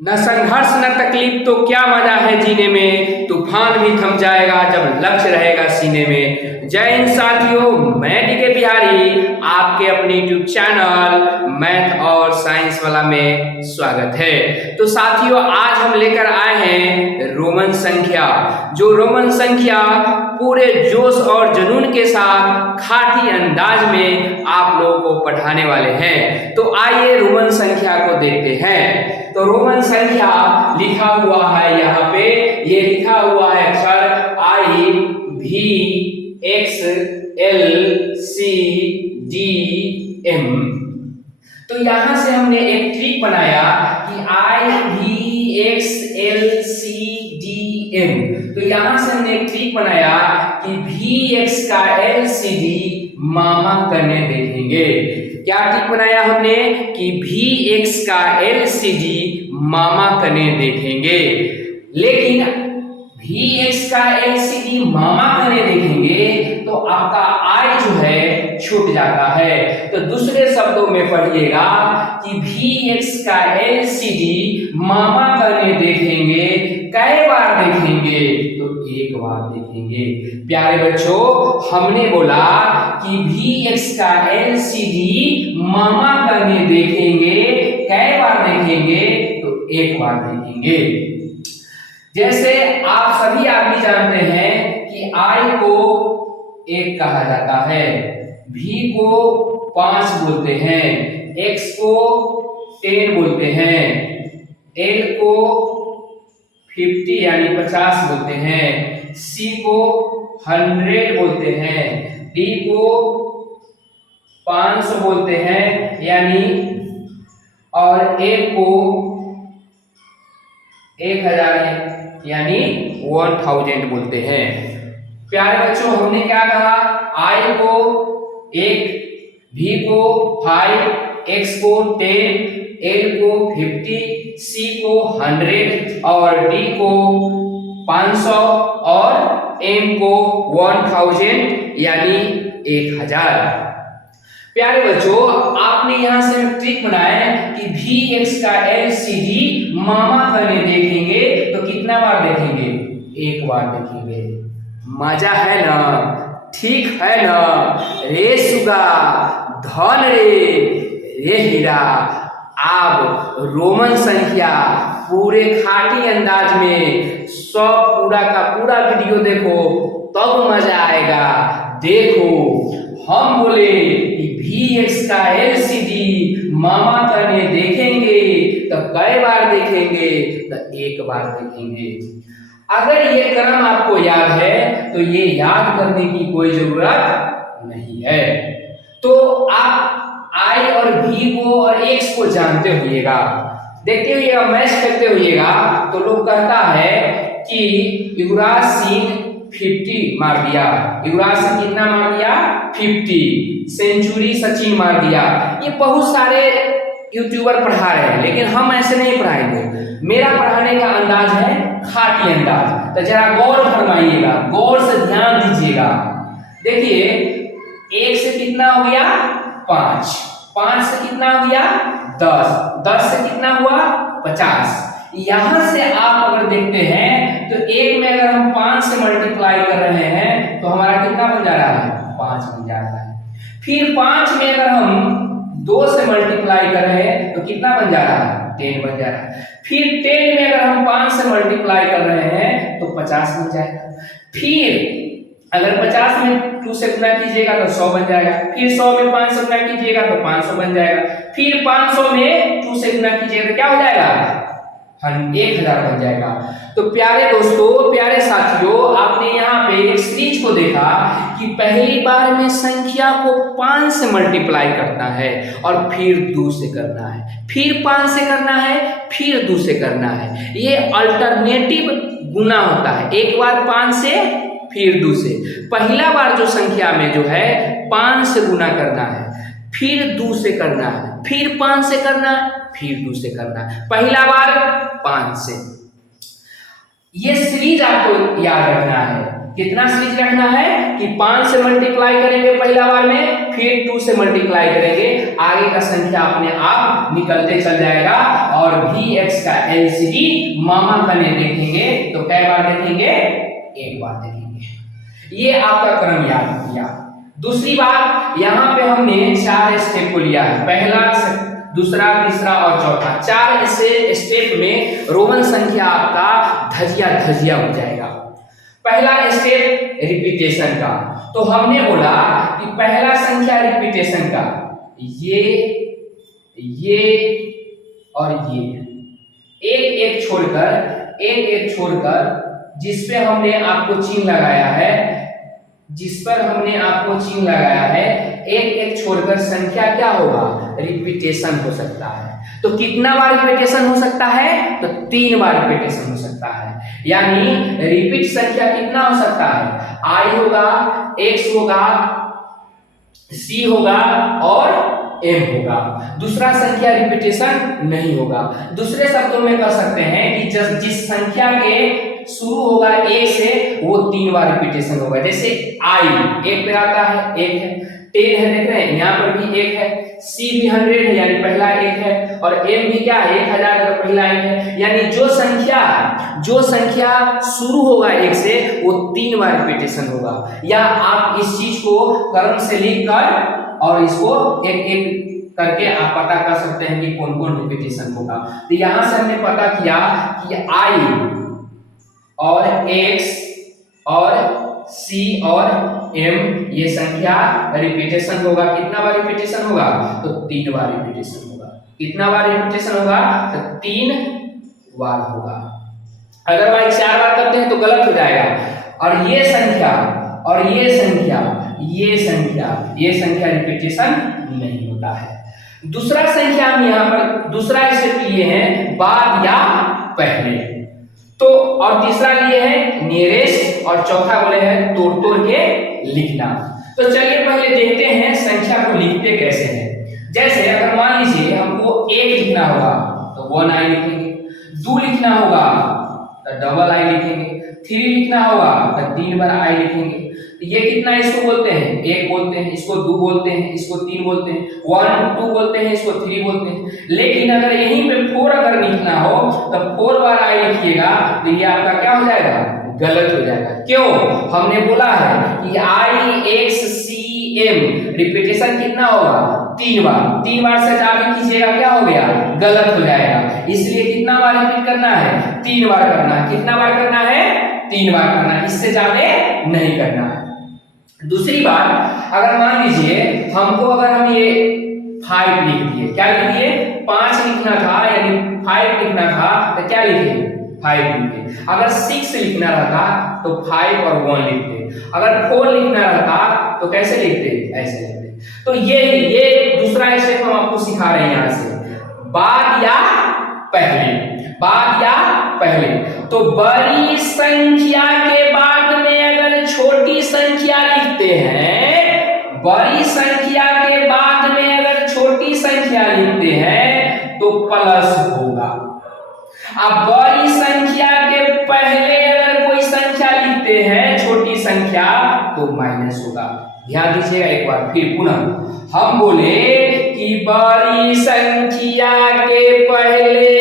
न संघर्ष न तकलीफ तो क्या मजा है जीने में, तूफान भी थम जाएगा जब लक्ष्य रहेगा सीने में। जय हिंद साथियों, मैं डीके बिहारी आपके अपने यूट्यूब चैनल मैथ और साइंस वाला में स्वागत है। तो साथियों, आज हम लेकर आए हैं रोमन संख्या। जो रोमन संख्या पूरे जोश और जुनून के साथ खाटी अंदाज में आप लोगों को पढ़ाने वाले हैं। तो आइए रोमन संख्या को देखते हैं। तो रोमन संख्या लिखा हुआ है यहाँ पे, ये लिखा हुआ है अक्षर I V X L C D M. तो यहां से हमने एक ट्रिक बनाया कि I V X L C D M. तो यहां से हमने एक ट्रिक बनाया कि भी एक्स का एल सी डी मामा करने देखेंगे। क्या ट्रिक बनाया हमने कि भी एक्स का एल सी डी मामा करने देखेंगे। लेकिन भी एक्स का एल सी डी मामा करने देखेंगे तो आपका आई जो है छूट जाता है। तो दूसरे शब्दों में पढ़िएगा कि भी एक्स का एल सी डी मामा करने देखेंगे। कई बार देखेंगे? तो एक बार देखेंगे। प्यारे बच्चों, हमने बोला कि भी एक्स का एल सी डी मामा करने देखेंगे। कई बार देखेंगे? तो एक बार देखेंगे। जैसे आप सभी आदमी जानते हैं कि आई को एक कहा जाता है, भी को 5 बोलते हैं, एक्स को 10 बोलते हैं, एल को 50 यानी 50 बोलते हैं, सी को 100 बोलते हैं, डी को 500 बोलते हैं यानी, और ए को 1000 यानी 1000 बोलते हैं। प्यारे बच्चों, हमने क्या कहा? आई को 1, भी को 5, एक्स को 10, एल को 50, सी को 100 और डी को 500 और एम को 1000 यानी 1000। प्यारे बच्चों, आपने यहां से ट्रिक बनाया कि भी एक्स का एल सी डी मामा करने देखेंगे तो कितना बार देखेंगे? एक बार देखेंगे। मजा है ना? ठीक है ना? रे सुगा, धन रे हीरा। आप रोमन संख्या पूरे खाटी अंदाज में सब पूरा का पूरा वीडियो देखो, तब मजा आएगा। देखो, हम बोले कि भी एक्स का एल सी डी मामा करने देखेंगे तो कई बार देखेंगे? तो एक बार देखेंगे। अगर ये क्रम आपको याद है तो ये याद करने की कोई जरूरत नहीं है। तो आप आई और भी को और एक्स को जानते होइएगा, देखते हुइएगा, मैच करते होइएगा। तो लोग कहता है कि युवराज सिंह 50 मार दिया। युवराज सिंह कितना मार दिया? 50 सेंचुरी सचिन मार दिया। ये बहुत सारे यूट्यूबर पढ़ा रहे हैं, लेकिन हम ऐसे नहीं पढ़ाएंगे। मेरा पढ़ाने का अंदाज है खाटी अंदाज। तो जरा गौर फरमाइएगा, गौर से ध्यान दीजिएगा। देखिए, 1 से कितना हो गया? 5, 5 से कितना हो गया? 10, 10 से कितना हुआ? 50। यहां से आप अगर देखते हैं तो एक में अगर हम 5 से मल्टीप्लाई कर रहे हैं तो हमारा कितना बन जा रहा है? 5 बन जा रहा है। फिर 5 में अगर हम 2 से मल्टीप्लाई कर रहे हैं तो कितना बन जा रहा है? 10 बन जा रहा है। फिर 10 में अगर हम 5 से मल्टीप्लाई कर रहे हैं तो 50 बन जाएगा। फिर अगर 50 में 2 से गुना कीजिएगा तो 100 बन जाएगा। फिर 100 में 5 से गुना कीजिएगा तो 500 बन जाएगा। फिर 500 में 2 से गुना कीजिएगा तो क्या हो जाएगा? 1000 बन जाएगा। तो प्यारे दोस्तों, प्यारे साथियों, आपने यहाँ पे एक सीरीज को देखा कि पहली बार में संख्या को 5 से मल्टीप्लाई करना है और फिर 2 से करना है, फिर 5 से करना है, फिर 2 से करना है। ये अल्टरनेटिव गुना होता है। एक बार 5 से, फिर 2 से। पहला बार जो संख्या में जो है 5 से गुना करना है, फिर 2 से करना है, फिर 5 से करना है, फिर 2 से करना है। पहला बार 5 से। ये सीरीज आपको याद रखना है। कितना सीरीज रखना है कि 5 से मल्टीप्लाई करेंगे पहला बार में, फिर 2 से मल्टीप्लाई करेंगे, आगे का संख्या अपने आप निकलते चल जाएगा। और Vx का LCD मामा का नहीं देखेंगे तो कै बार देखेंगे, एक बार देखेंगे। ये आपका क्रम याद किया। दूसरी बात, यहाँ पे हमने 4 स्टेप को लिया है, पहला, दूसरा, तीसरा और चौथा। 4 स्टेप में रोमन संख्या आपका धजिया हो जाएगा। पहला स्टेप रिपीटेशन का, तो हमने बोला कि पहला संख्या रिपीटेशन का ये और ये एक एक छोड़कर जिस पे हमने आपको चिन्ह लगाया है, एक एक छोड़कर संख्या क्या होगा, रिपीटेशन हो सकता है। तो कितना बार रिपीटेशन हो सकता है, तो 3 बार रिपीटेशन हो सकता है। यानी रिपीट संख्या कितना हो सकता है, I होगा, X होगा, C होगा और M होगा। दूसरा संख्या रिपीटेशन नहीं होगा। दूसरे शब्दों में कह सकते हैं कि जिस संख्या के शुरू होगा एक से, वो 3 बार रिपीटेशन होगा। जैसे I एक पे आता है, एक है, 10 है, देख रहे हैं यहाँ पर भी एक है, C भी 100 है यानी पहला एक है, और M भी क्या है, 1000 है तो पहला एक है। यानी जो संख्या शुरू होगा एक से, वो 3 बार रिपीटेशन होगा। या आप इस चीज को क्रम से लिख कर और इसको एक एक करके आप पता कर सकते हैं कि कौन कौन रिपीटेशन होगा। तो यहां से हमने पता किया कि I और X और C और M ये संख्या रिपीटेशन होगा। कितना बार रिपीटेशन होगा, तो 3 बार रिपीटेशन होगा। कितना बार रिपीटेशन होगा, तो 3 बार होगा। अदरवाइज 4 बार करते हैं तो गलत हो जाएगा। और ये संख्या रिपीटेशन नहीं होता है। दूसरा संख्या हम यहाँ पर दूसरा स्टेप लिए हैं, बाद या पहले, तो और तीसरा लिए है नियरेस्ट, और चौथा बोले हैं तोड़ के लिखना। तो चलिए पहले देखते हैं संख्या को लिखते कैसे हैं। जैसे अगर मान लीजिए हमको 1 लिखना होगा तो 1i लिखेंगे, 2 लिखना होगा तो डबल I लिखेंगे, 3 लिखना होगा तो 3 बार I लिखेंगे। ये कितना इसको बोलते हैं, 1 बोलते हैं, इसको 2 बोलते हैं, इसको 3 बोलते हैं, 1 2 बोलते हैं, इसको 3 बोलते हैं। लेकिन अगर यहीं पे 4 अगर लिखना हो तो 4 बार I लिखिएगा तो ये आपका क्या हो जाएगा, गलत हो जाएगा। क्यों, हमने बोला है कि I X C M repetition कितना होगा, 3 बार से ज्यादा कीजिएगा क्या हो गया, गलत हो जाएगा। इसलिए कितना बार रिपीट करना है, 3 बार करना है। कितना बार करना है, 3 बार करना है, इससे ज्यादा नहीं करना है। दूसरी बात, अगर मान लीजिए हमको अगर हम ये 5 लिख दिए, क्या लिख दिए, 5 लिखना था यानी 5 लिखना था तो क्या लिखे, 5 लिखे। अगर 6 लिखना रहता तो 5 और 1 लिखते। अगर 4 लिखना रहता तो कैसे लिखते, ऐसे लिखते। तो ये दूसरा स्टेप हम आपको सिखा रहे हैं यहाँ से, बाद या पहले। तो बड़ी संख्या के बाद में अगर छोटी संख्या लिखते हैं, बड़ी संख्या के बाद में अगर छोटी संख्या लिखते हैं तो प्लस होगा। अब बड़ी संख्या के पहले अगर कोई संख्या लिखते हैं छोटी संख्या तो माइनस होगा। ध्यान दीजिएगा एक बार फिर पुनः हम बोले कि बड़ी संख्या के पहले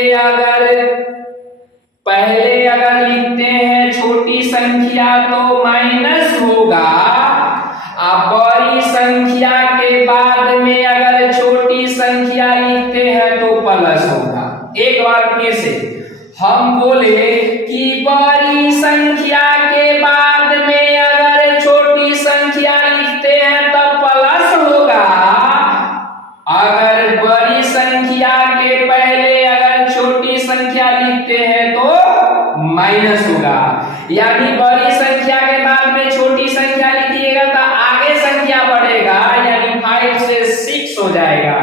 अगर लिखते हैं छोटी संख्या तो माइनस होगा। अब बड़ी संख्या के बाद में अगर छोटी संख्या लिखते हैं तो प्लस होगा। एक बार फिर से हम बोले कि बड़ी संख्या के बाद में अगर छोटी संख्या लिखते हैं तब प्लस होगा। अगर बड़ी संख्या के पहले अगर छोटी संख्या लिखते हैं तो माइनस होगा। यानी बड़ी संख्या के बाद में छोटी संख्या लिखिएगा तो आगे संख्या बढ़ेगा, यानी 5 से 6 हो जाएगा।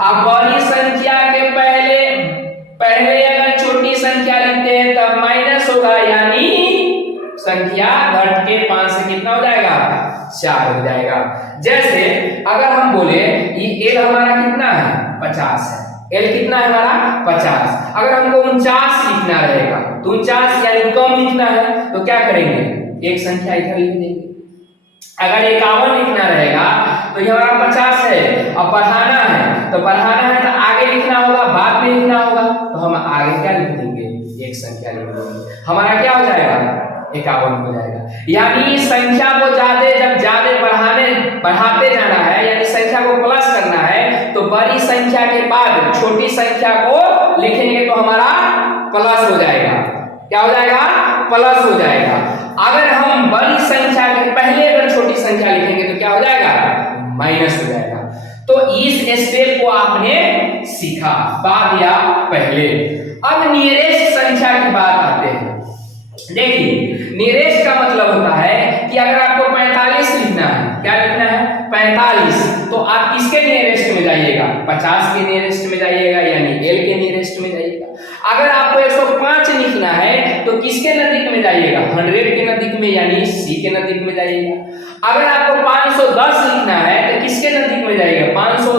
अब बड़ी संख्या के पहले अगर छोटी संख्या लिखते हैं तब माइनस होगा, यानी संख्या घट के 5 से कितना हो जाएगा, 4 हो जाएगा। जैसे अगर हम बोले ये L हमारा कितना है, 50 है, L कितना है हमारा 50। अगर हमको 49 लिखना रहेगा तो 49 यानी कम लिखना है तो क्या करेंगे, एक संख्या इधर लिख देंगे। अगर 51 लिखना रहेगा तो ये हमारा 50 है, अब बढ़ाना है तो आगे लिखना होगा, बाद में लिखना होगा, तो हम आगे क्या लिख देंगे, एक संख्या लिख देंगे, हमारा क्या हो जाएगा 51 हो जाएगा। यानी संख्या को जब ज्यादा बढ़ाते जाना है, यानी संख्या को प्लस करना है, तो बड़ी संख्या के बाद छोटी संख्या को लिखेंगे तो हमारा प्लस हो जाएगा। क्या हो जाएगा, प्लस हो जाएगा। अगर हम बड़ी संख्या के पहले अगर छोटी संख्या लिखेंगे तो क्या हो जाएगा, माइनस हो जाएगा। तो इस स्टेप को आपने सीखा, बाद या पहले। अब नियरेस्ट संख्या की बात आते हैं। देखिए नियरेस्ट का मतलब होता है कि अगर आपको 45 लिखना है, क्या लिखना है 45, तो आप किसके नियरेस्ट में जाइएगा, 50 के नियरेस्ट में जाइएगा, यानी एल के नियरेस्ट में जाइएगा। अगर आपको 105 लिखना है तो किसके नजदीक में जाइएगा, 100 के नजदीक में, यानी सी के नजदीक में जाइएगा। अगर आपको 510 लिखना है तो किसके नजदीक में जाइएगा, 500,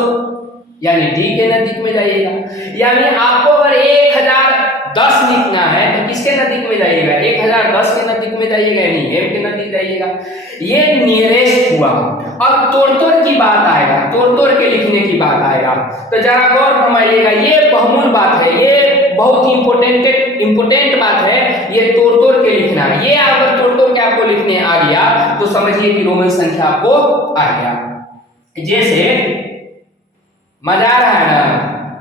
यानी डी के नजदीक में जाइएगा। यानी आपको अगर 1010 लिखना है तो किसके नजदीक में जाइएगा, 1010 के नजदीक में जाइएगा, यानी एम के नजदीक जाइएगा। ये नियरेस्ट हुआ। अब तोड़ की बात आएगा, तोड़ के लिखने की बात आएगा, तो जरा गौर फरमाइएगा। ये बहुमूल बात है, ये बहुत इंपोर्टेंट बात है, ये तोड़ के लिखना है। ये अगर तोड़ के आपको लिखने आ गया तो समझिए कि रोमन संख्या आपको आ गया। जैसे मजा आ रहा है ना,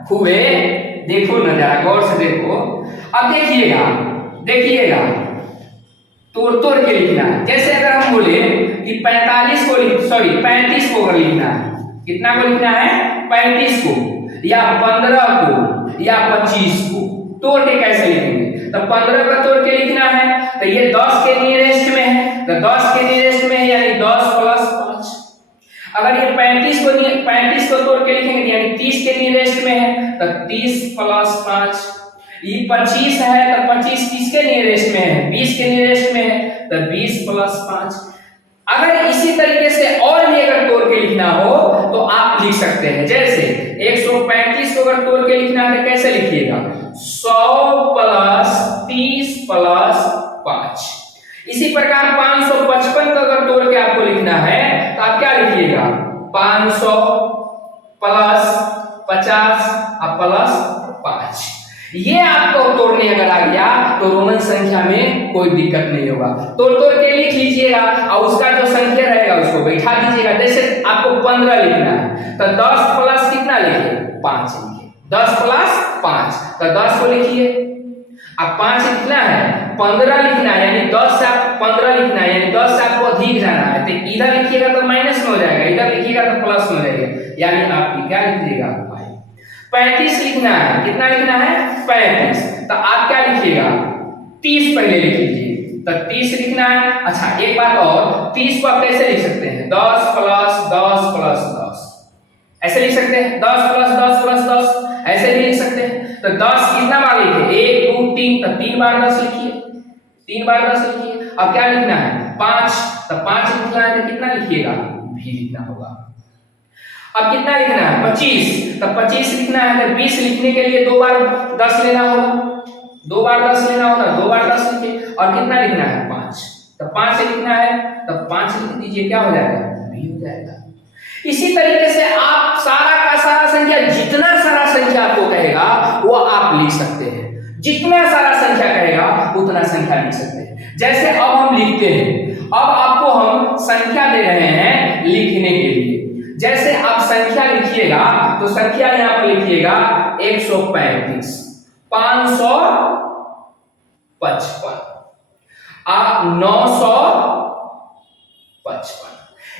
खूबे देखो ना, जरा गौर से देखो। अब देखिएगा तोड़ के लिखना है। जैसे अगर हम बोले कि 35 को अगर लिखना है, कितना को लिखना है, 35 को या 15 को या 25 को, तोड़ के कैसे लिखेंगे, तो 15 का तोड़ के लिखना है तो ये 10 के नियरेस्ट में है, तो 10 के नियरेस्ट में है, यानी 10 प्लस 5। अगर ये 35 को तोड़ के लिखेंगे यानी 30 के नियरेस्ट में है, तो 30 प्लस 5। ये 25 है तो 25 किसके नियरेस्ट में है, 20 के नियरेस्ट में है, तो 20 प्लस 5। अगर इसी तरीके से और भी अगर तोड़ के लिखना हो तो आप लिख सकते हैं। जैसे 135 को अगर तोड़ के लिखना है तो कैसे लिखिएगा, 100 प्लस 30 प्लस 5। इसी प्रकार 555 को अगर तोड़ के आपको लिखना है तो आप क्या लिखिएगा, 500 प्लस 50 प्लस 5। ये आपको तोड़ने अगर आ गया तो रोमन संख्या में कोई दिक्कत नहीं होगा। तोड़ के लिख लीजिएगा और उसका जो संख्या रहेगा उसको बैठा दीजिएगा। जैसे आपको 15 लिखना है तो 10 प्लस कितना लिखिए, 5 लिखिए, 10 प्लस 5, तो 10 को लिखिए। अब 5 लिखना है, 15 लिखना है, यानी 10 से आप 15 लिखना है, यानी 10 से आपको अधिक जाना है, तो इधर लिखिएगा तो माइनस में हो जाएगा, इधर लिखिएगा तो प्लस में हो जाएगा, यानी आप क्या लिख दीजिएगा, 35 लिखना है, कितना लिखना है, 35, तो आप क्या लिखिएगा, 30 पहले लिख लीजिए, तो 30 लिखना है। अच्छा एक बात और, 30 को आप कैसे लिख सकते हैं, 10 प्लस 10 प्लस 10, ऐसे लिख सकते हैं, 10 प्लस 10 प्लस 10, ऐसे भी लिख सकते हैं। तो 10 कितना बार लिखे, 1 2 3, तो 3 बार 10 लिखिए, 3 बार 10 लिखिए। अब क्या लिखना है, 5, तो 5 लिखना है तो कितना लिखिएगा, भी लिखना होगा। अब कितना लिखना है, 25, तो 25 लिखना है तो 20 लिखने के लिए 2 बार 10 लेना होगा, 2 बार 10 लेना होगा, 2 बार 10 लिखिए। और कितना लिखना है, 5, तो 5 लिखना है तो 5 लिख दीजिए, क्या हो जाएगा, भी हो जाएगा। इसी तरीके से आप सारा का सारा संख्या, जितना सारा संख्या आपको कहेगा वो आप लिख सकते हैं, जितना सारा संख्या कहेगा उतना संख्या लिख सकते हैं। जैसे अब हम लिखते हैं, अब आपको हम संख्या दे रहे हैं लिखने के लिए। जैसे आप संख्या लिखिएगा तो संख्या यहां पर लिखिएगा 135, 555, 955।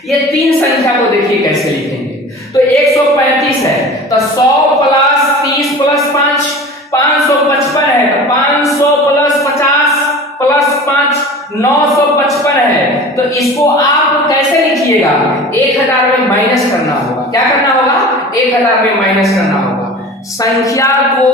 ये 3 संख्या को देखिए कैसे लिखेंगे। तो 135 है तो 100 प्लस 30 प्लस 5, 555 है तो 500 प्लस 50 प्लस 5, 955 है। तो इसको आप कैसे लिखिएगा, 1000 में माइनस करना होगा। क्या करना होगा, 1000 में माइनस करना होगा। संख्या को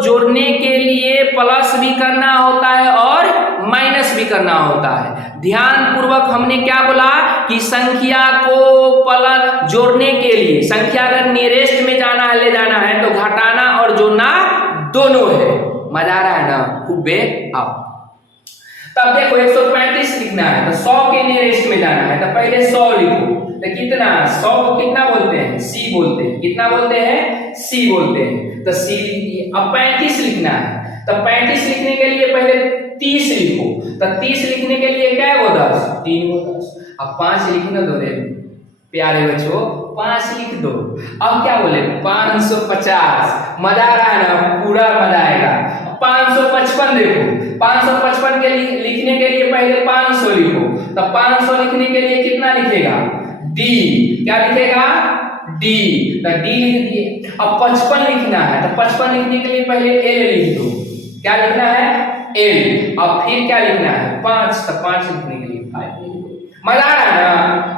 जोड़ने के लिए प्लस भी करना होता है और माइनस भी करना होता है। ध्यान पूर्वक हमने क्या बोला कि संख्या को प्लस जोड़ने के लिए, संख्या अगर नियरेस्ट में जाना है, ले जाना है, तो घटाना और जोड़ना दोनों है। मजा आ रहा है ना, खूब आओ। तब देखो 135 लिखना है तो 100 के नियरेस्ट में जाना है, तो पहले 100 लिखो। तो कितना 100 को कितना बोलते हैं? सी बोलते हैं। कितना बोलते हैं? सी बोलते हैं। तो सी लिखिए। अब 35 लिखना है, तो 35 लिखने के लिए पहले 30 लिखो। तो 30 लिखने के लिए क्या है? वो 10, 3 को 10। अब 5 लिखना दो रे प्यारे बच्चों, 5 लिख दो। अब क्या बोले? 550। मजा आ रहा है ना? पूरा मजा आएगा। 555 देखो, 555 के लिए लिखने के लिए पहले 500 लिखो। तो 500 लिखने के लिए कितना लिखेगा? डी। क्या लिखेगा? डी। तो डी लिख दिए। अब 55 लिखना है, तो 55 लिखने के लिए पहले एल लिख दो। क्या लिखना है? एल। अब फिर क्या लिखना है? 5। तो 5 लिखने के लिए 5 लिख दो। मजा आ रहा है ना?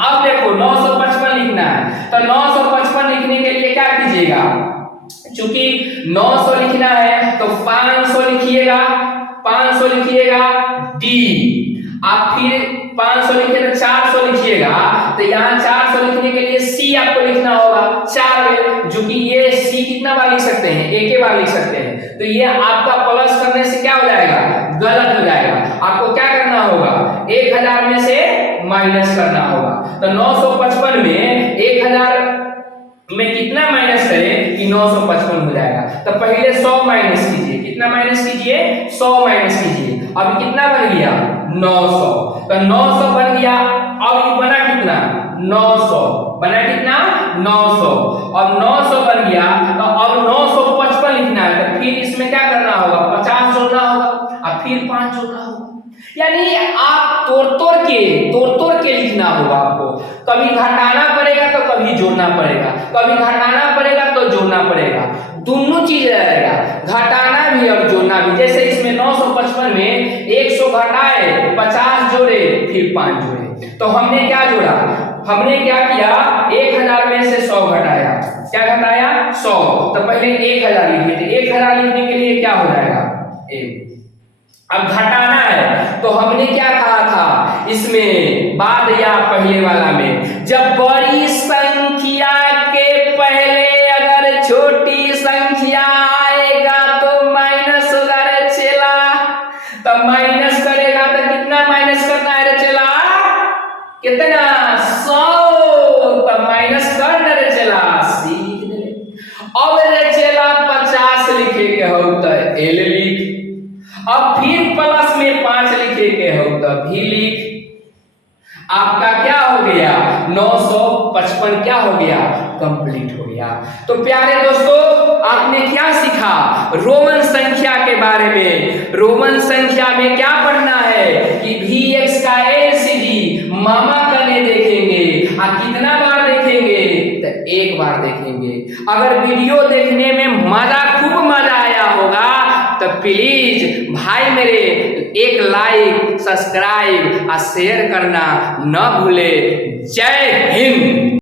अब देखो 955 लिखना है, तो 955 लिखने के लिए क्या कीजिएगा? चूंकि 900 लिखना है तो 500 लिखिएगा, 500 लिखिएगा डी। आप फिर 500 लिखे तो 400 लिखिएगा, तो यहाँ 400 लिखने के लिए सी आपको लिखना होगा 4, जो कि ये सी कितना बार लिख सकते हैं? एक ही बार लिख सकते हैं। तो ये आपका प्लस करने से क्या हो जाएगा? गलत हो जाएगा। आपको क्या करना होगा? 1000 में से माइनस करना होगा। तो 955 में 1000 में कितना माइनस करें कि 955 हो जाएगा? तो पहले 100 माइनस कीजिए। कितना माइनस कीजिए? 100 माइनस कीजिए। अभी कितना बन गया? 900। तो 900 बन गया। अब ये बना कितना? 900 बना कितना? 900। और 900 बन गया तो अब 955 लिखना है, तो फिर इसमें क्या करना होगा? 50 जोड़ना होगा और फिर 5 जोड़ना होगा। यानी आप तोड़ के लिखना होगा आपको। कभी घटाना पड़ेगा तो कभी जोड़ना पड़ेगा, कभी घटाना पड़ेगा तो जोड़ना पड़ेगा, दोनों चीज रहेगा, घटाना भी और जोड़ना भी। जैसे इसमें 955 में 100 घटाए, 50 जोड़े, फिर 5 जोड़े। तो हमने क्या जोड़ा? हमने क्या किया? 1000 में से 100 घटाया। क्या घटाया? 100। तो पहले 1000 लिखिए। तो 1000 लिखने के लिए क्या हो जाएगा? 1। अब घटाना है तो हमने क्या कहा था इसमें? बाद या पहले वाला में, जब बड़ी संख्या के पहले अगर छोटी संख्या आएगा तो माइनस होगा रे चेला। तो माइनस करेगा तो कितना माइनस करना है रे चेला? कितना? 100। तो माइनस कर रे चेला, सी लिख दे। अब रे चेला 50 लिखे के हो तो एल लिख। अब फिर प्लस में 5 लिखे के हो तो भी लिख। आपका क्या हो गया? 955 क्या हो गया? कंप्लीट हो गया। तो प्यारे दोस्तों, आपने क्या सीखा रोमन संख्या के बारे में? रोमन संख्या में क्या पढ़ना है कि vx का एलसीडी मामा कने देखेंगे। कितना बार देखेंगे? तो एक बार देखेंगे। अगर वीडियो देखने में खूब मजा आया होगा तो प्लीज भाई मेरे एक लाइक, सब्सक्राइब और शेयर करना न भूले। जय हिंद।